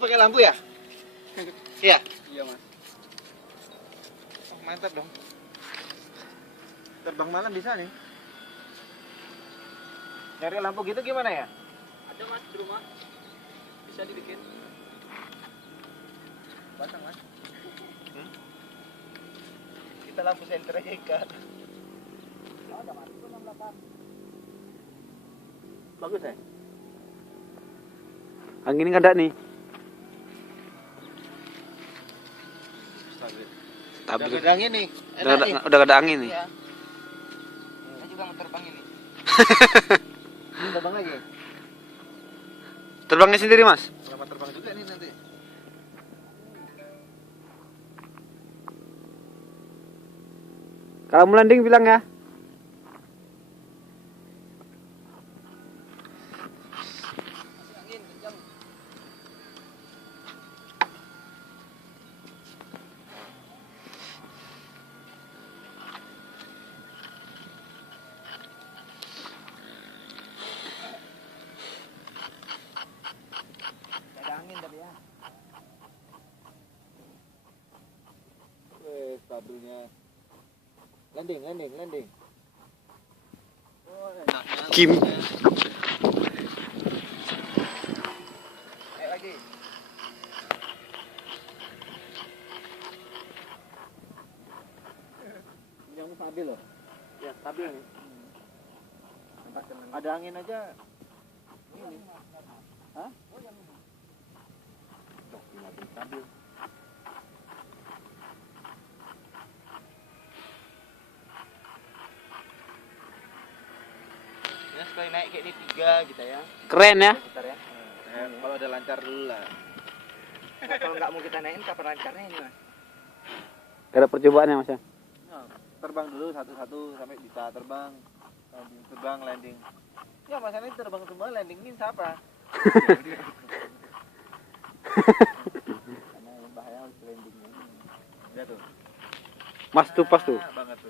pakai lampu ya? Iya. Iya mas. Oh, mantap dong. Terbang malam bisa nih. Nyari lampu gitu gimana ya? Ada mas di rumah. Bisa dibikin. Batang mas. Kita lampu senter aja ikat. Ada mas. Itu 68. Bagus ya? Angin nggak ada nih. Udah Stabil. ada angin nih. Udah, Enak nih. udah ada angin nih. Iya. Saya juga mau terbang ini. Terbang lagi. Terbangnya sendiri mas. Selamat terbang juga nih nanti. Kalau mau landing bilang ya. Angin kencang. Ada angin tapi ya. Stabilnya. Landing. Oh, Kim. Naik lagi. Yang stabil loh. Ya stabil nih. Ada angin aja. Ini. Hah? Tuh, makin stabil. Ya sekali naik kayak ini 3 gitu ya. Keren ya. Bentar ya. Kalau udah lancar dulu lah. Nah, kalau nggak mau kita naikin kapan lancarnya ini mas? Gak ada percobaannya mas ya. Nah, terbang dulu satu-satu sampai bisa terbang. Landing. Ya masalahnya terbang semua landingin siapa? Karena yang bahaya harus landingnya. Ya tuh. Mas tuh pas tuh. Banget tuh.